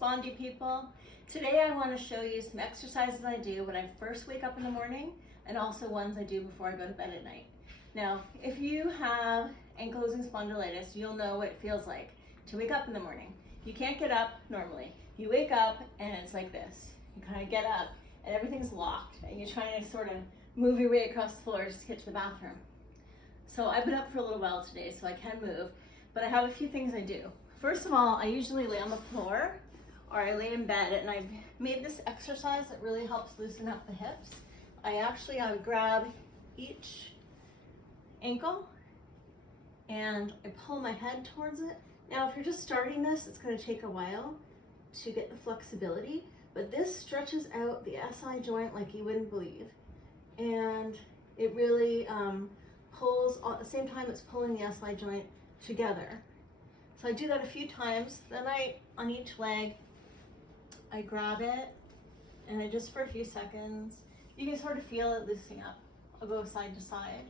Spondy people. Today I want to show you some exercises I do when I first wake up in the morning and also ones I do before I go to bed at night. Now, if you have ankylosing spondylitis, you'll know what it feels like to wake up in the morning. You can't get up normally. You wake up and it's like this. You kind of get up and everything's locked and you're trying to sort of move your way across the floor just to get to the bathroom. So I've been up for a little while today so I can move, but I have a few things I do. First of all, I usually lay on the floor or I lay in bed, and I've made this exercise that really helps loosen up the hips. I would grab each ankle and I pull my head towards it. Now, if you're just starting this, it's going to take a while to get the flexibility, but this stretches out the SI joint like you wouldn't believe. And it really pulls, at the same time it's pulling the SI joint together. So I do that a few times. Then on each leg, I grab it and I just for a few seconds, you can sort of feel it loosening up. I'll go side to side.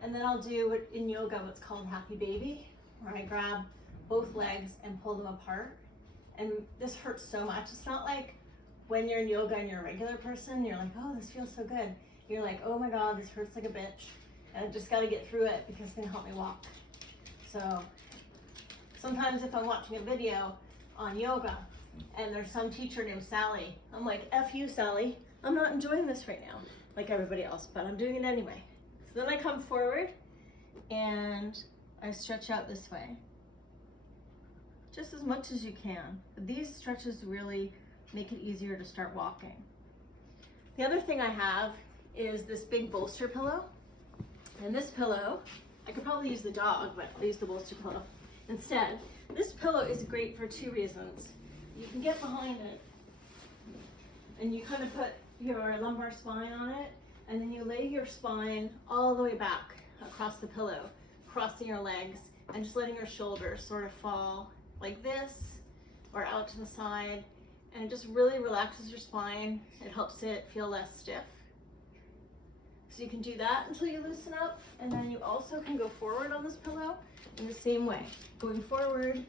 And then I'll do what in yoga, what's called happy baby, where I grab both legs and pull them apart. And this hurts so much. It's not like when you're in yoga and you're a regular person, you're like, oh, this feels so good. You're like, oh my God, this hurts like a bitch. And I just gotta get through it because it's gonna help me walk. So sometimes if I'm watching a video on yoga and there's some teacher named Sally, I'm like, F you, Sally. I'm not enjoying this right now, like everybody else, but I'm doing it anyway. So then I come forward and I stretch out this way, just as much as you can. But these stretches really make it easier to start walking. The other thing I have is this big bolster pillow. And this pillow, I could probably use the dog, but I'll use the bolster pillow instead. This pillow is great for two reasons. You can get behind it and you kind of put your lumbar spine on it, and then you lay your spine all the way back across the pillow, crossing your legs and just letting your shoulders sort of fall like this or out to the side, and it just really relaxes your spine. It helps it feel less stiff. So you can do that until you loosen up, and then you also can go forward on this pillow in the same way, going forward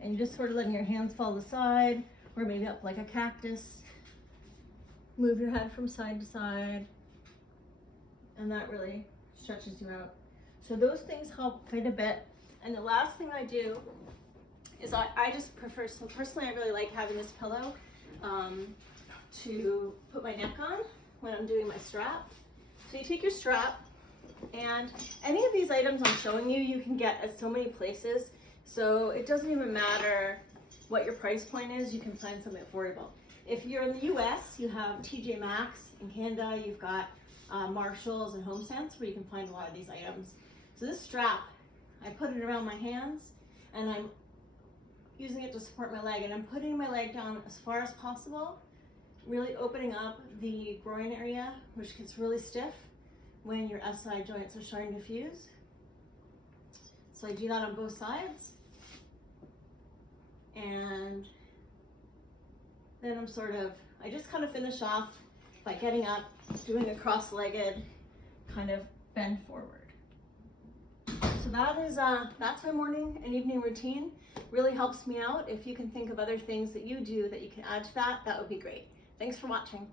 and you're just sort of letting your hands fall to the side or maybe up like a cactus. Move your head from side to side, and that really stretches you out. So those things help quite a bit. And the last thing I do is I just prefer, so personally I really like having this pillow to put my neck on when I'm doing my strap. So you take your strap, and any of these items I'm showing you, you can get at so many places. So it doesn't even matter what your price point is, you can find something affordable. If you're in the US, you have TJ Maxx. In Canada, you've got Marshalls and HomeSense, where you can find a lot of these items. So this strap, I put it around my hands and I'm using it to support my leg, and I'm putting my leg down as far as possible, really opening up the groin area, which gets really stiff when your SI joints are starting to fuse. So I do that on both sides. And then I just kind of finish off by getting up, doing a cross-legged kind of bend forward. So that's my morning and evening routine. Really helps me out. If you can think of other things that you do that you can add to that, that would be great. Thanks for watching.